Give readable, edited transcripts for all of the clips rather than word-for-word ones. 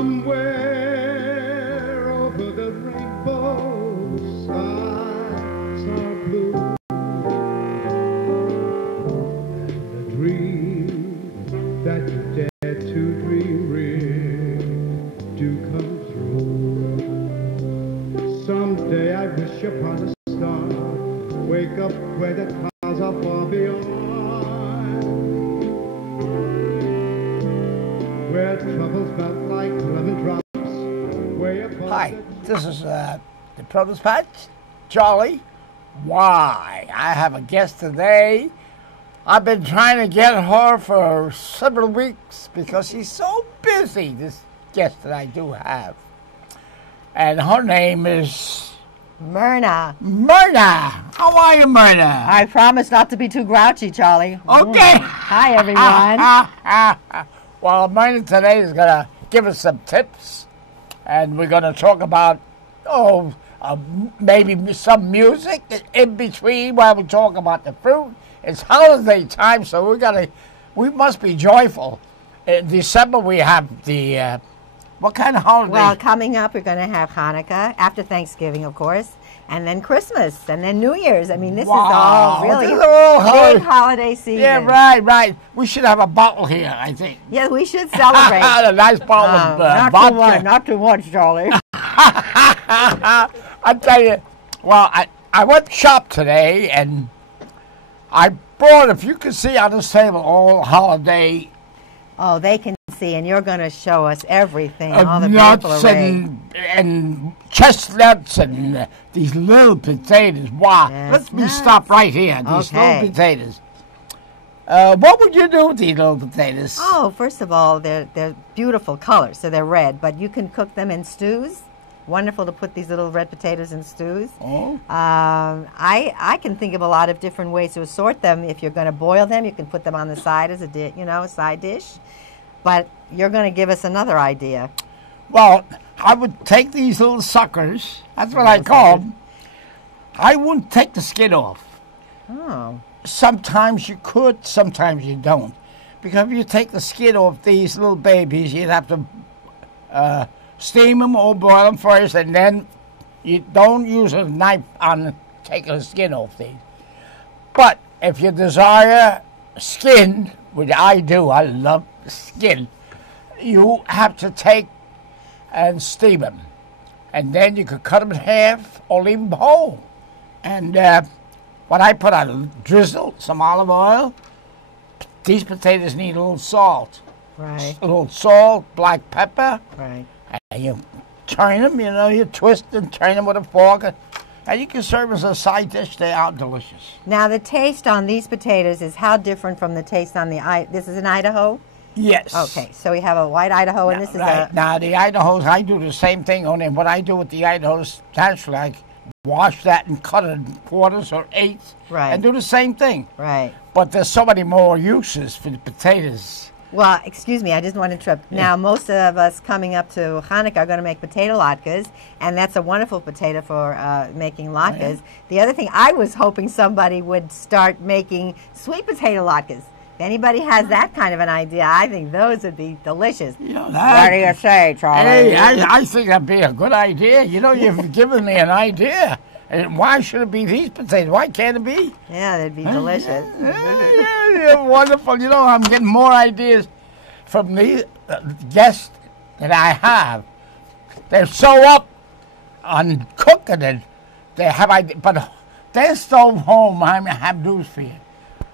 Somewhere over the rainbow, skies are blue. The dreams that you dare to dream really do come true. Someday I wish upon a star, wake up where the clouds are far beyond, where troubles melt like lemon drops. Hi, this is the Produce Patch, Charlie. Why? I have a guest today. I've been trying to get her for several weeks because she's so busy, this guest that I do have. And her name is... Myrna. Myrna! How are you, Myrna? I promise not to be too grouchy, Charlie. Okay. Hi, everyone. Well, Myrna today is going to give us some tips. And we're going to talk about, maybe some music in between while we talk about the fruit. It's holiday time, so we must be joyful. In December, we have the, what kind of holiday? Well, coming up, we're going to have Hanukkah, after Thanksgiving, of course, and then Christmas, and then New Year's. I mean, this is all really big holiday season. Yeah, right. We should have a bottle here, I think. Yeah, we should celebrate. A nice bottle of vodka. Not too much, Charlie. I tell you, well, I went shop today, and I brought, if you can see on this table, all holiday. Oh, they can see, and you're going to show us everything, all the nuts and chestnuts and these little potatoes. Wow. Yes, Let me stop right here. These little potatoes. What would you do with these little potatoes? Oh, first of all, they're beautiful colors, so they're red, but you can cook them in stews. Wonderful to put these little red potatoes in stews. Oh. I can think of a lot of different ways to assort them. If you're going to boil them, you can put them on the side as a side dish. But you're going to give us another idea. Well, I would take these little suckers. That's what I call them. I wouldn't take the skin off. Oh. Sometimes you could, sometimes you don't. Because if you take the skin off these little babies, you'd have to steam them or boil them first, and then you don't use a knife on taking the skin off these. But if you desire skin, which I do, I love skin, you have to take and steam them. And then you could cut them in half or leave them whole. And what I put on, drizzle some olive oil. These potatoes need a little salt. Right. A little salt, black pepper. Right. And you turn them, you twist and turn them with a fork. And you can serve as a side dish. They are delicious. Now, the taste on these potatoes is how different from the taste on this is in Idaho? Yes. Okay, so we have a white Idaho, and this is Now, the Idahos, I do the same thing, only what I do with the Idahos, naturally, I wash that and cut it in quarters or eighths. Right. And do the same thing. Right. But there's so many more uses for the potatoes. Well, excuse me, I just want to interrupt. Now, most of us coming up to Hanukkah are going to make potato latkes, and that's a wonderful potato for making latkes. Oh, yeah. The other thing, I was hoping somebody would start making sweet potato latkes. If anybody has that kind of an idea, I think those would be delicious. What do you say, Charlie? Hey, I think that'd be a good idea. You've given me an idea. And why should it be these potatoes? Why can't it be? Yeah, they'd be delicious. Yeah, wonderful. I'm getting more ideas from the guests that I have. They're so up on cooking it. They have ideas. But their stove home, I have news for you.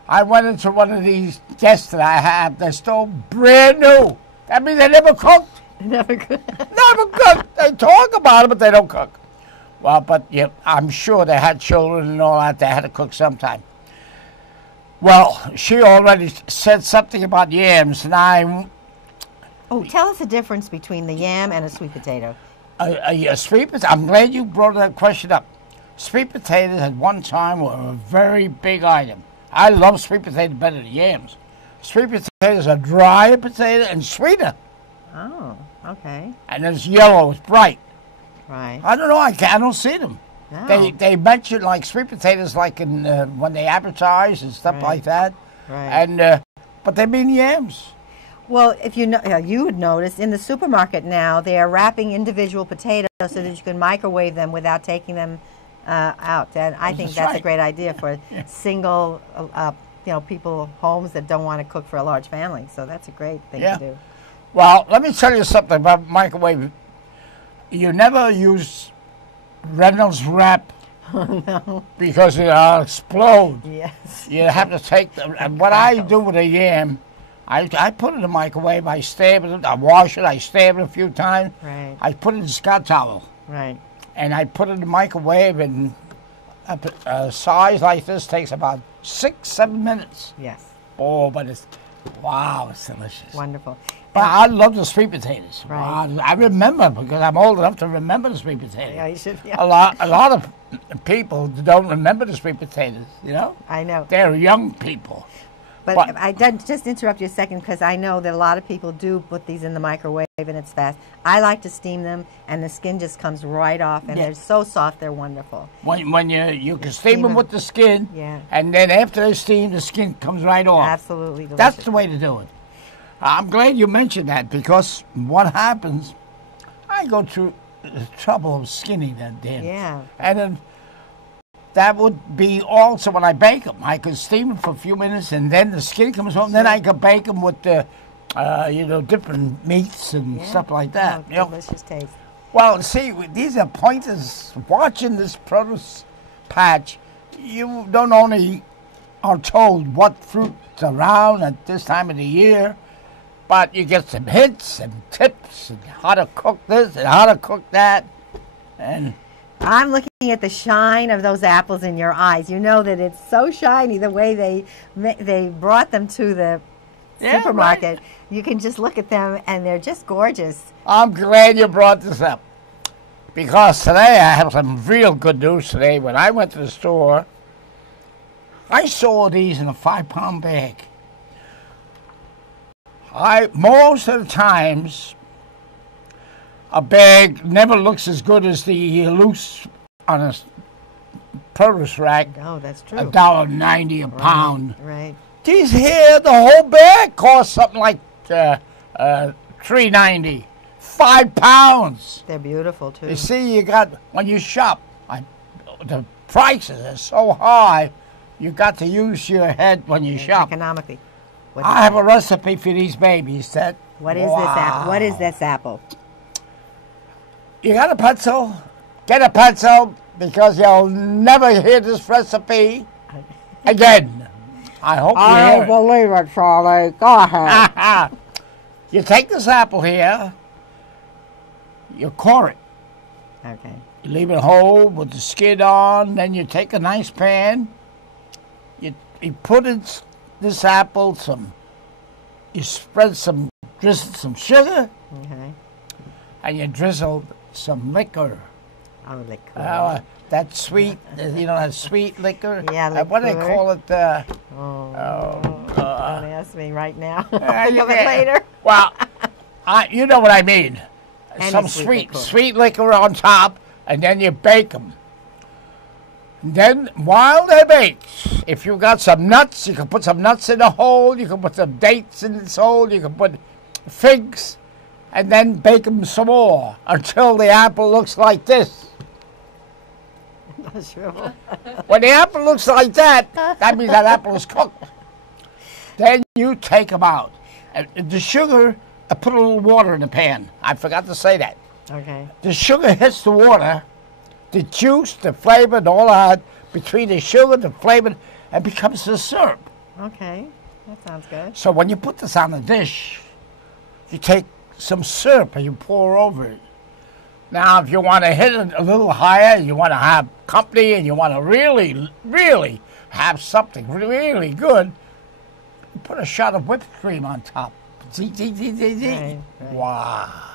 I went into one of these guests that I have. Their stove brand new. That means they never cooked. Never cooked. Never cooked. They talk about it, but they don't cook. Well, but yeah, I'm sure they had children and all that. They had to cook sometime. Well, she already said something about yams, and Oh, tell us the difference between the yam and a sweet potato. A sweet potato. I'm glad you brought that question up. Sweet potatoes at one time were a very big item. I love sweet potatoes better than yams. Sweet potatoes are drier potato and sweeter. Oh, okay. And it's yellow, it's bright. Right. I don't know. I don't see them. No. They mention like sweet potatoes, like in when they advertise and stuff like that. Right. And but they mean yams. Well, if you know, you would notice in the supermarket now they are wrapping individual potatoes so that you can microwave them without taking them out. And I think that's a great idea for single, people, homes that don't want to cook for a large family. So that's a great thing to do. Well, let me tell you something about microwave. You never use Reynolds wrap. Oh, no. Because it'll explode. Yes. You have to take and what I do with a yam, I put it in the microwave, I stab it, I wash it, I stab it a few times. Right. I put it in Scott towel. Right. And I put it in the microwave, and a size like this takes about 6-7 minutes. Yes. Oh, but it's delicious. Wonderful. But I love the sweet potatoes. Right. I remember, because I'm old enough to remember the sweet potatoes. Yeah, you should. Yeah. A lot of people don't remember the sweet potatoes, I know. They're young people. But I did just interrupt you a second because I know that a lot of people do put these in the microwave and it's fast. I like to steam them and the skin just comes right off and they're so soft, they're wonderful. When you can steam them with the skin, yeah, and then after they steam, the skin comes right off. Absolutely delicious. That's the way to do it. I'm glad you mentioned that because what happens, I go through the trouble of skinning that damn. Yeah. And then that would be also when I bake them. I could steam them for a few minutes, and then the skin comes off. Then I could bake them with the, different meats and stuff like that. Oh, delicious taste. Well, see, these are pointers. Watching this produce patch, you don't only are told what fruits are around at this time of the year, but you get some hints and tips and how to cook this and how to cook that. And I'm looking at the shine of those apples in your eyes. You know that it's so shiny the way they brought them to the supermarket. Right. You can just look at them and they're just gorgeous. I'm glad you brought this up because today I have some real good news today. When I went to the store, I saw these in a 5-pound bag. Most of the times, a bag never looks as good as the loose on a produce rack. Oh, that's true. $1.90 a pound. Right. These here, the whole bag costs something like $3.90. 5 pounds. They're beautiful too. You see, when you shop, the prices are so high. You got to use your head when you shop. Economically. I have a recipe for these babies. What is this apple? What is this apple? You got a pencil? Get a pencil because you'll never hear this recipe again. I hope you hear it. Believe it, Charlie. Go ahead. You take this apple here. You core it. Okay. You leave it whole with the skin on. Then you take a nice pan. You put in this apple you drizzle some sugar. Okay. And you drizzle some liquor. Oh, liquor. That sweet, that sweet liquor. Yeah, liquor. What do they call it? Don't ask me right now. Think of it later. Well, you know what I mean. Any some sweet liquor on top, and then you bake them. Then, while they bake, if you got some nuts, you can put some nuts in the hole. You can put some dates in this hole. You can put figs, and then bake them some more until the apple looks like this. Sure. When the apple looks like that, that means that apple is cooked. Then you take them out. The sugar, I put a little water in the pan. I forgot to say that. Okay. The sugar hits the water. The juice, the flavor, and all that between the sugar, the flavor, and becomes the syrup. Okay, that sounds good. So when you put this on the dish, you take some syrup and you pour over it. Now, if you want to hit it a little higher, you want to have company, and you want to really, really have something really good, you put a shot of whipped cream on top. Right. Wow.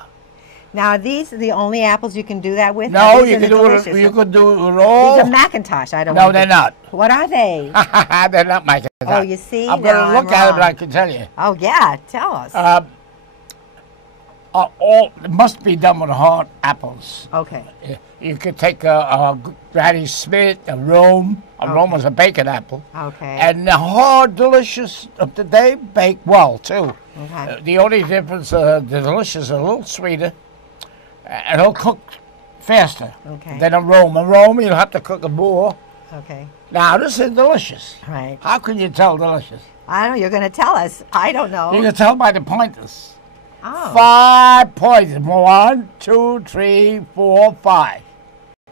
Now, are these the only apples you can do that with? No, you can do it. You could do it all. These are Macintosh. I don't. No, they're not. What are they? They're not Macintosh. Oh, you see. I'm going to look at it, but I can tell you. Oh yeah, tell us. It must be done with hard apples. Okay. You could take a Granny Smith, a Rome. A Rome was a bacon apple. Okay. And the hard, delicious. They bake well too. Okay. The only difference, the delicious are a little sweeter, and it'll cook faster Okay. than a Roma. Roma, you'll have to cook it more. Okay. Now, this is delicious. Right. How can you tell delicious? I don't know. You're going to tell us. I don't know. You can tell by the pointers. Oh. 5 pointers. 1, 2, 3, 4, 5.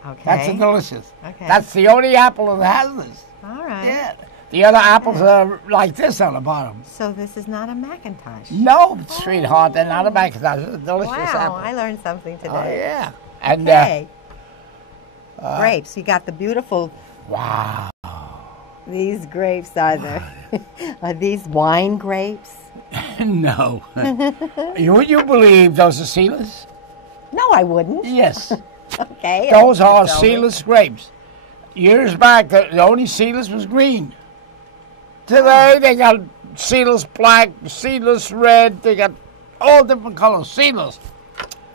Okay. That's a delicious. Okay. That's the only apple that has this. All right. Yeah. The other apples are like this on the bottom. So this is not a Macintosh. No, sweetheart, they're not a Macintosh. It's a delicious Wow, apple. I learned something today. Oh, yeah. And, Okay. Grapes. You got the beautiful. wow. These grapes are these wine grapes? No. Would you believe those are seedless? No, I wouldn't. Yes. Okay. Those are Tell me. seedless grapes. Years back, the only seedless was green. Today, they got seedless black, seedless red. They got all different colors, seedless.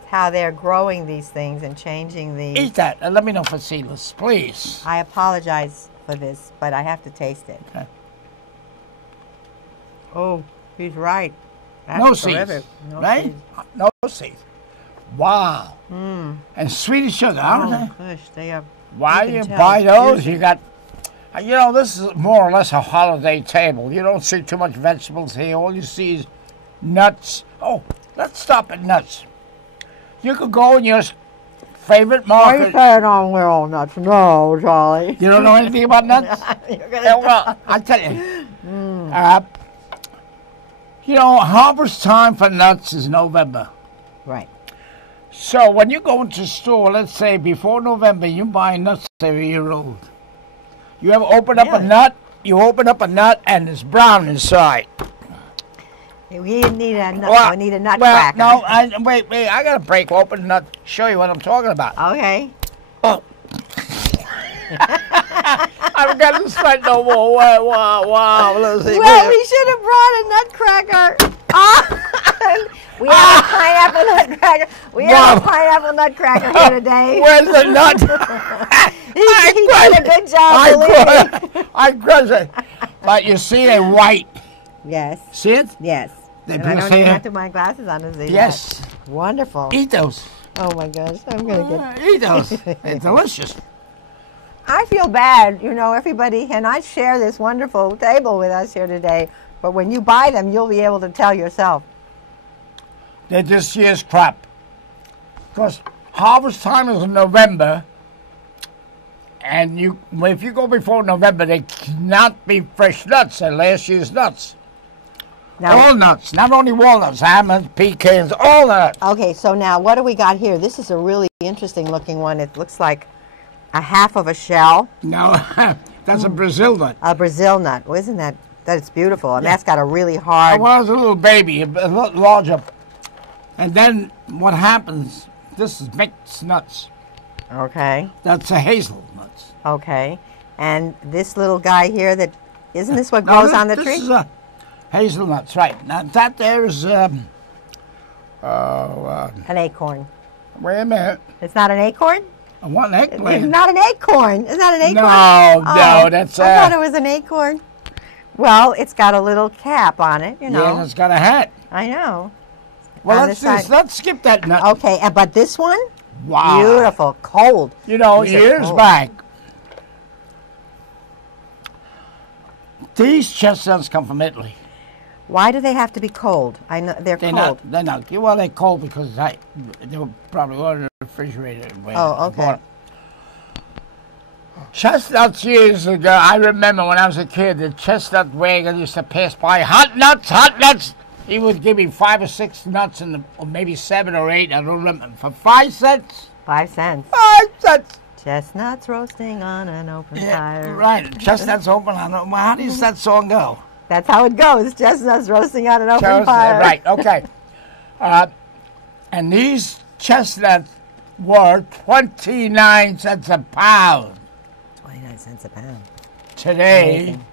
How they're growing these things and changing the. Eat that and let me know if it's seedless, please. I apologize for this, but I have to taste it. Okay. Oh, he's right. That's No terrific. seeds, No right? seeds. No seeds. Wow. Mm. And sweet as sugar, aren't Oh, they? gosh, they are. Why you you can tell buy it's those? juicy. You got, this is more or less a holiday table. You don't see too much vegetables here. All you see is nuts. Oh, let's stop at nuts. You could go in your favorite market. saying on real nuts? No, Charlie. You don't know anything about nuts? You're gonna Yeah, well, I'll tell you. Harvest time for nuts is November. Right. So when you go into the store, let's say before November, you buy nuts every year old. You ever open up a Really? nut? You open up a nut and it's brown inside. We need a nut. We need a nutcracker. Well, no, wait, I got to break open the nut, show you what I'm talking about. Okay. Oh. I've got to start no more. Wow. Let's see. Well, we should have brought a nutcracker. We have a pineapple nutcracker. We have a pineapple nutcracker here today. Where's the nut? He did a good job, believe me. I crush it. But you see, they're white. Yes. See it? Yes. They And I put don't us even here. have to put my glasses on to see Yes. that. Wonderful. Eat those. Oh my gosh, I'm gonna get. Eat those. They're delicious. I feel bad, everybody cannot share this wonderful table with us here today. But when you buy them, you'll be able to tell yourself. They're this year's crop. Because harvest time is in November. And if you go before November, they cannot be fresh nuts. They're last year's nuts. Now, All nuts, not only walnuts, almonds, pecans, all nuts. okay, so now what do we got here? This is a really interesting looking one. It looks like a half of a shell. No, that's a Brazil nut. A Brazil nut. Well, isn't that's beautiful? And Yeah. that's got a really I hard. was a little baby, a lot larger. And then what happens, this is mixed nuts. Okay. That's a hazelnuts. Okay. And this little guy here, isn't this what grows on the this tree? Is a hazelnuts, right. Now that there's, An acorn. wait a minute. It's not an acorn? I want an It's eggplant. not an acorn. Is that an acorn? No, that's I thought it was an acorn. Well, it's got a little cap on it, Yeah, and it's got a hat. I know. Well, On let's the side. let's skip that nut. Okay, but this one, Wow. beautiful, cold. You know, These are years cold. back, these chestnuts come from Italy. Why do they have to be cold? I know they're cold. They're not. Well, they're cold because they were probably in the refrigerator. Oh, okay. Chestnuts years ago, I remember when I was a kid, the chestnut wagon used to pass by. Hot nuts. He would give me 5 or 6 nuts, or maybe 7 or 8, I don't remember, for 5 cents. 5 cents. 5 cents. Chestnuts roasting on an open fire. Right. Chestnuts open on. Well, how does that song go? That's how it goes. Chestnuts roasting on an open fire. Right. Okay. And these chestnuts were 29 cents a pound. 29 cents a pound. Today, Amazing.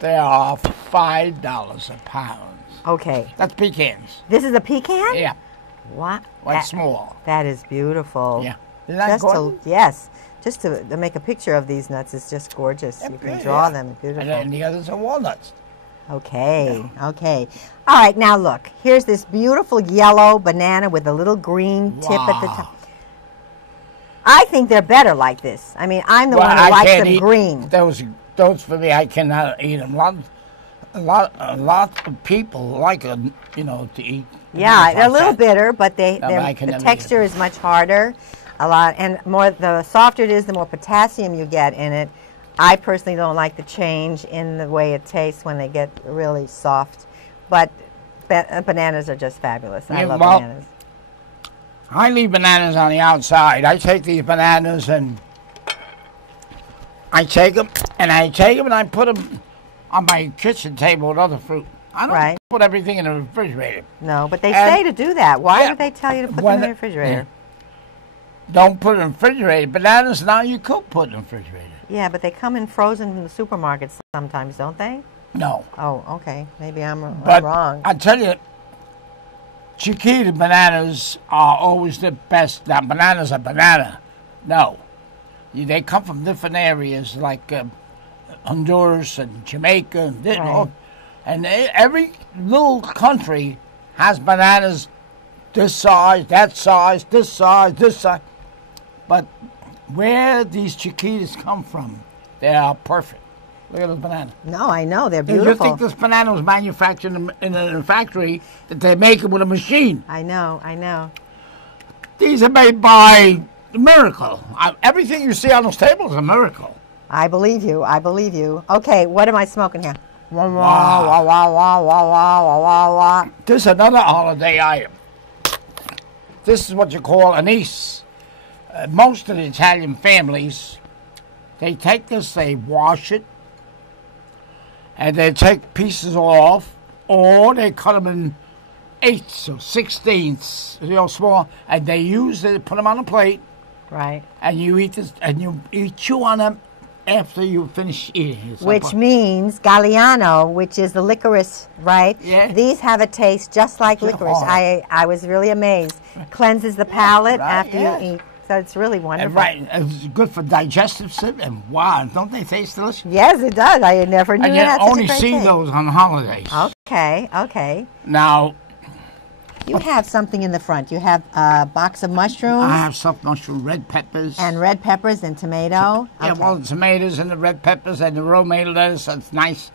they are $5 a pound. Okay. That's pecans. This is a pecan? Yeah. What? Like small. That is beautiful. Yeah. Isn't that gorgeous? Yes. Just to make a picture of these nuts is just gorgeous. Yeah, You can yeah, draw yeah. them. Beautiful. And then the others are walnuts. Okay, okay. All right, now look. Here's this beautiful yellow banana with a little green tip at the top. I think they're better like this. I mean, I'm the one who likes them green. Those for me, I cannot eat them. A lot of people like them, to eat. Yeah, they're a little bitter, but the texture is much harder. And the softer it is, the more potassium you get in it. I personally don't like the change in the way it tastes when they get really soft. But bananas are just fabulous. I love bananas. I leave bananas on the outside. I take these bananas and I take them and I put them on my kitchen table with other fruit. I don't put everything in the refrigerator. No, but they say to do that. Why do they tell you to put them in the refrigerator? Don't put it in the refrigerator. Bananas now you could put in the refrigerator. Yeah, but they come in frozen from the supermarkets sometimes, don't they? No. Oh, okay. Maybe I'm wrong. I tell you, Chiquita bananas are always the best. Now, bananas are banana. No. They come from different areas like Honduras and Jamaica. And every little country has bananas this size, that size, this size, this size. But where these Chiquitas come from, they are perfect. Look at this banana. No, I know. They're beautiful. You think this banana was manufactured in a factory that they make it with a machine. I know. These are made by miracle. Everything you see on this table is a miracle. I believe you. Okay, what am I smoking here? This is another holiday item. This is what you call anise. Most of the Italian families, they take this, they wash it, and they take pieces off, or they cut them in eighths or sixteenths, small, and they put them on a plate. Right. And you eat this, and you chew on them after you finish eating. Which means Galliano, which is the licorice, right? Yeah. These have a taste just like licorice. I was really amazed. Cleanses the palate after you eat. So it's really wonderful. And it's good for digestive system. Wow, don't they taste delicious? Yes, it does. I never knew that. And you only see those on holidays. Okay. Now, you have something in the front. You have a box of mushrooms. I have soft mushroom, red peppers. And red peppers and tomato. Yeah, well, the tomatoes and the red peppers and the romaine lettuce. That's nice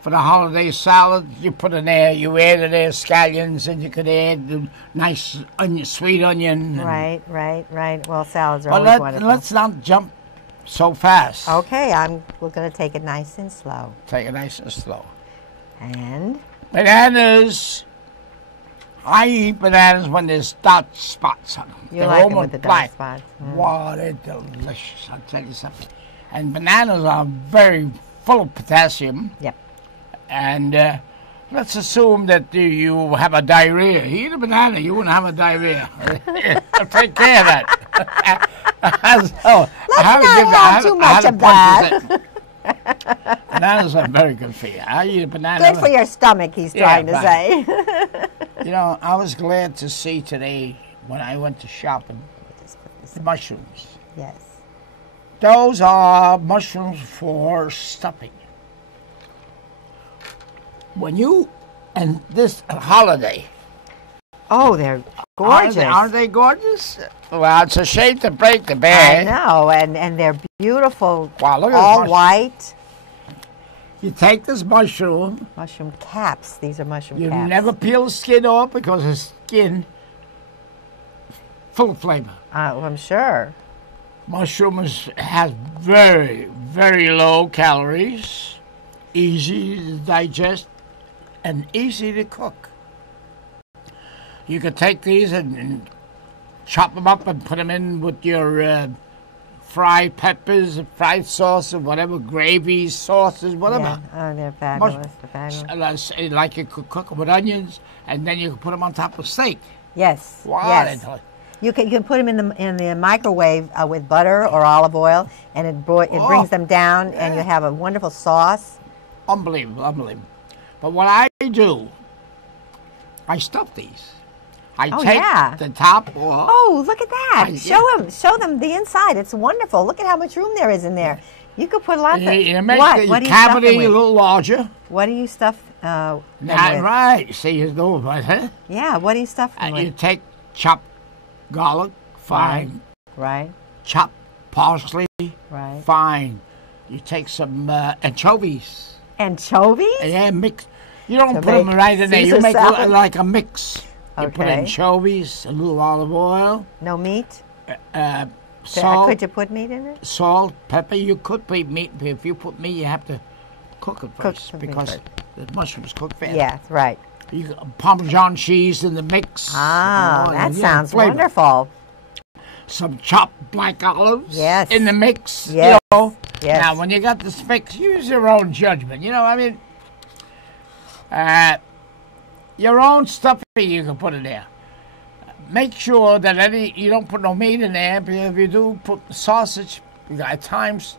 for the holiday salad. You put in there, you add in there scallions, and you could add the nice sweet onion. Right. Well, salads are always wonderful. Let's not jump so fast. Okay, we're going to take it nice and slow. And? Bananas. I eat bananas when there's dark spots on them. They're like them with the dark spots. Wow, they're delicious. I'll tell you something. And bananas are very full of potassium. Yep. And let's assume that you have a diarrhea. You eat a banana, you wouldn't have a diarrhea. Take care of that. Let's not have too much of that. Bananas are very good for you. I eat a banana. Good for your stomach, he's trying to say. I was glad to see today when I went to shopping the mushrooms. Yes. Those are mushrooms for stuffing. And this holiday. Oh, they're gorgeous. Aren't they gorgeous? Well, it's a shame to break the bag. I know, and they're beautiful. Wow, look at all this white. You take this mushroom. Mushroom caps. These are mushroom caps. You never peel the skin off because the skin full of flavor. I'm sure. Mushroom has very, very low calories, easy to digest, and easy to cook. You could take these and chop them up and put them in with your fried peppers, fried sauce, or whatever, gravy, sauces, whatever. Yeah. Oh, they're fabulous. Like you could cook them with onions, and then you could put them on top of steak. Yes. Wow. Yes. You can put them in the microwave with butter or olive oil, and it brings them down, and you have a wonderful sauce. Unbelievable. But what I do, I stuff these. I take the top off. Oh, look at that. Show them the inside. It's wonderful. Look at how much room there is in there. You could put lots of... You make the cavity a little larger. What do you stuff them Not with? right. See, you know about it. Yeah, what do you stuff them You with? take chopped garlic, fine. Right, Chopped parsley, right. fine. You take some anchovies. Anchovies? Yeah, mix. You don't To put them make right in there. You Caesar make salad? like a mix. You put Okay. anchovies, a little olive oil, No meat? salt, Could you put meat in it? salt, pepper. You could put meat. If you put meat, you have to cook it Cook first the meat because first. the mushrooms cook fast. Yes, right. You got Parmesan cheese in the mix. Ah, Oh, that yeah, sounds flavor. wonderful. Some chopped black olives Yes. in the mix. Yes. You know. Yes. Now, when you got this mix, use your own judgment. You know, I mean, your own stuff you can put in there. Make sure that you don't put no meat in there, because if you do put sausage, at times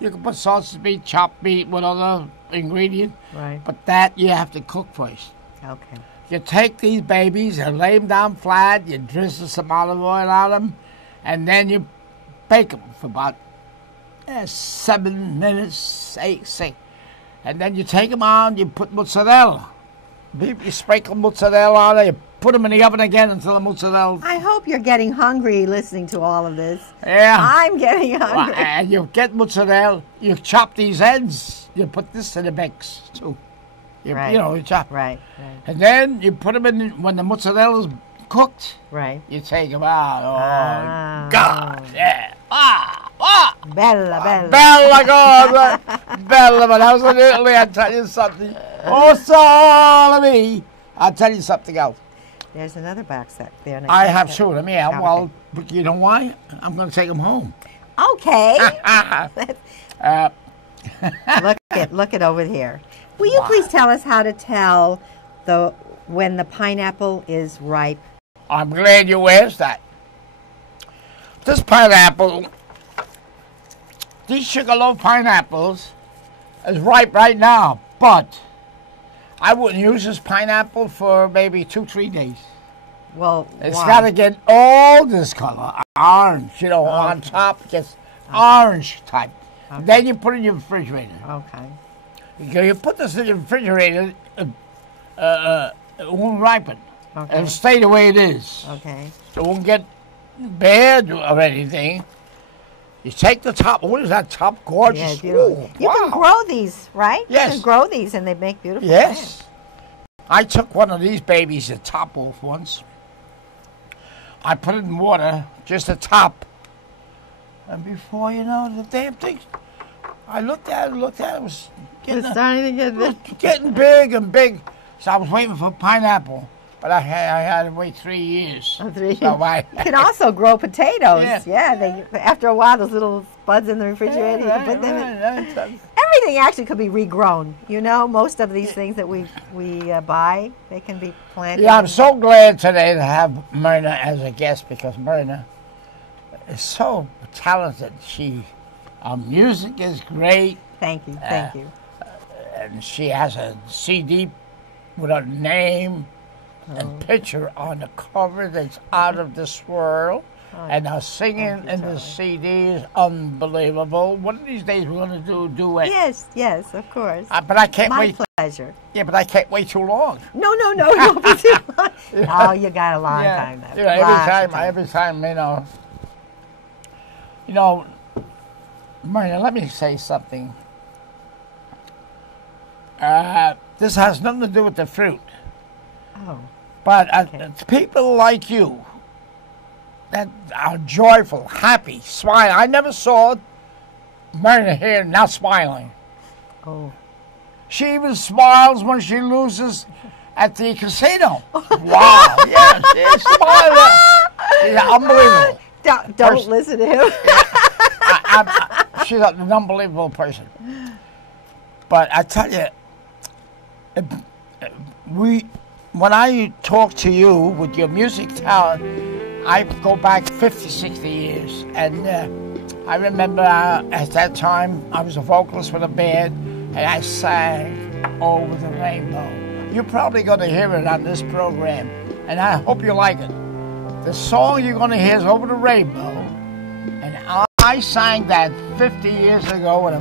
you can put sausage meat, chopped meat with other ingredients, Right. but that you have to cook first. Okay. You take these babies and lay them down flat, you drizzle some olive oil on them, and then you bake them for about 7 minutes, 8, 6. And then you take them out, you put mozzarella. You sprinkle mozzarella on it, you put them in the oven again until the mozzarella... I hope you're getting hungry listening to all of this. Yeah. I'm getting hungry. And you get mozzarella, you chop these ends, you put this in the mix, too. Right. You know, you chop. Right, right, And then you put them in, when the mozzarella's cooked, right. you take them out. Oh, Ah. God, yeah. Bella, bella. Bella, God. Bella, when I was in Italy, I'll tell you something. Oh, Salami. I'll tell you something else. There's another box set there. next I to have that. two of them, yeah. Okay. Well, but you know why? I'm going to take them home. Okay. Uh, look it over here. Will you please tell us how to tell when the pineapple is ripe? I'm glad you asked that. This pineapple, these Sugarloaf pineapples, is ripe right now, but I wouldn't use this pineapple for maybe 2-3 days. Well, It's why? got to get all this color, orange, you know, on top, just orange type. Okay. Then you put it in your refrigerator. Okay. You put this in your refrigerator, it won't ripen. Okay. It'll stay the way it is. Okay. It won't get bad or anything. You take the top. What is that top? Yeah, Gorgeous. beautiful. Ooh, You can wow. grow these, right? Yes. You can grow these and they make beautiful Yes. I took one of these babies, the top off once. I put it in water, just the top. And before you know, the damn thing, I looked at it, it was plants. It's starting to get big. getting big and big. So I was waiting for pineapple, but I had to wait 3 years. Oh, 3 So You can also grow potatoes. Yeah. Yeah, after a while, those little spuds in the refrigerator, you can put them in. Everything actually could be regrown. You know, most of these things that we buy, they can be planted. Yeah, I'm so glad today to have Myrna as a guest, because Myrna is so talented. Her music is great, Thank you, thank you. and she has a CD with her name and picture on the cover that's out of this world. And her singing in the CD is unbelievable. One of these days we're going to do it. Yes, of course. But I can't My wait. pleasure. Yeah, but I can't wait too long. No, don't be too long. Oh, you got a long time left. Yeah, Lots of every time, you know, Myrna, let me say something. This has nothing to do with the fruit, Oh, but Okay. it's people like you that are joyful, happy, smiling. I never saw Myrna here not smiling. oh. She even smiles when she loses at the casino. Wow, yes, she's smiling. She's unbelievable. Don't Person. listen to him. She's an unbelievable person. But I tell you, when I talk to you with your music talent, I go back 50, 60 years. And I remember at that time, I was a vocalist with a band, and I sang Over the Rainbow. You're probably going to hear it on this program, and I hope you like it. The song you're going to hear is Over the Rainbow, and I sang that 50 years ago with a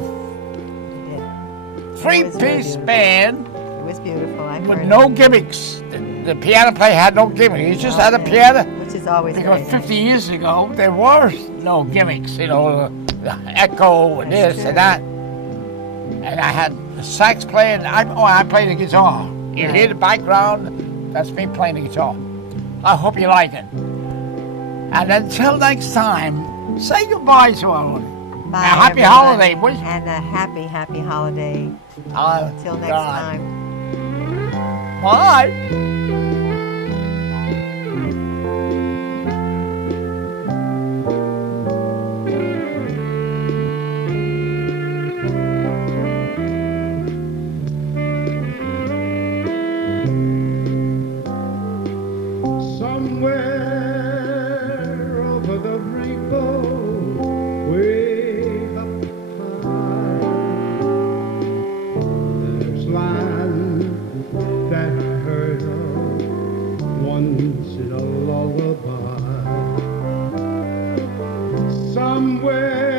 three-piece band It was beautiful. I With heard no it. gimmicks. The piano player had no gimmicks. He just had a piano. Which is always Because great. 50 years ago, there was no gimmicks, you know, the echo and That's this true. and that. And I had the sax player, and I played the guitar. You hear the background, that's me playing the guitar. I hope you like it. And until next time, say goodbye to everyone. Bye, A happy everyone. holiday, boys. And a happy, happy holiday. Till next God. time. Bye. Somewhere over the rainbow, way up high, there's land that I heard of once in a lullaby.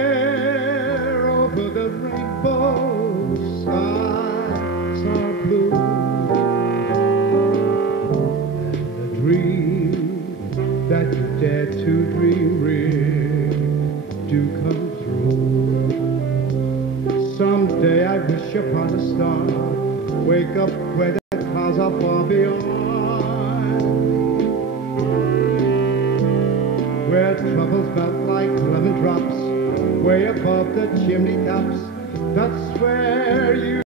Somewhere over the rainbow, skies are blue, and the dream that you dare to dream real do come true. Someday I wish upon a star, wake up where the clouds are far beyond, where troubles melt like lemon drops, way above the chimney tops. That's where you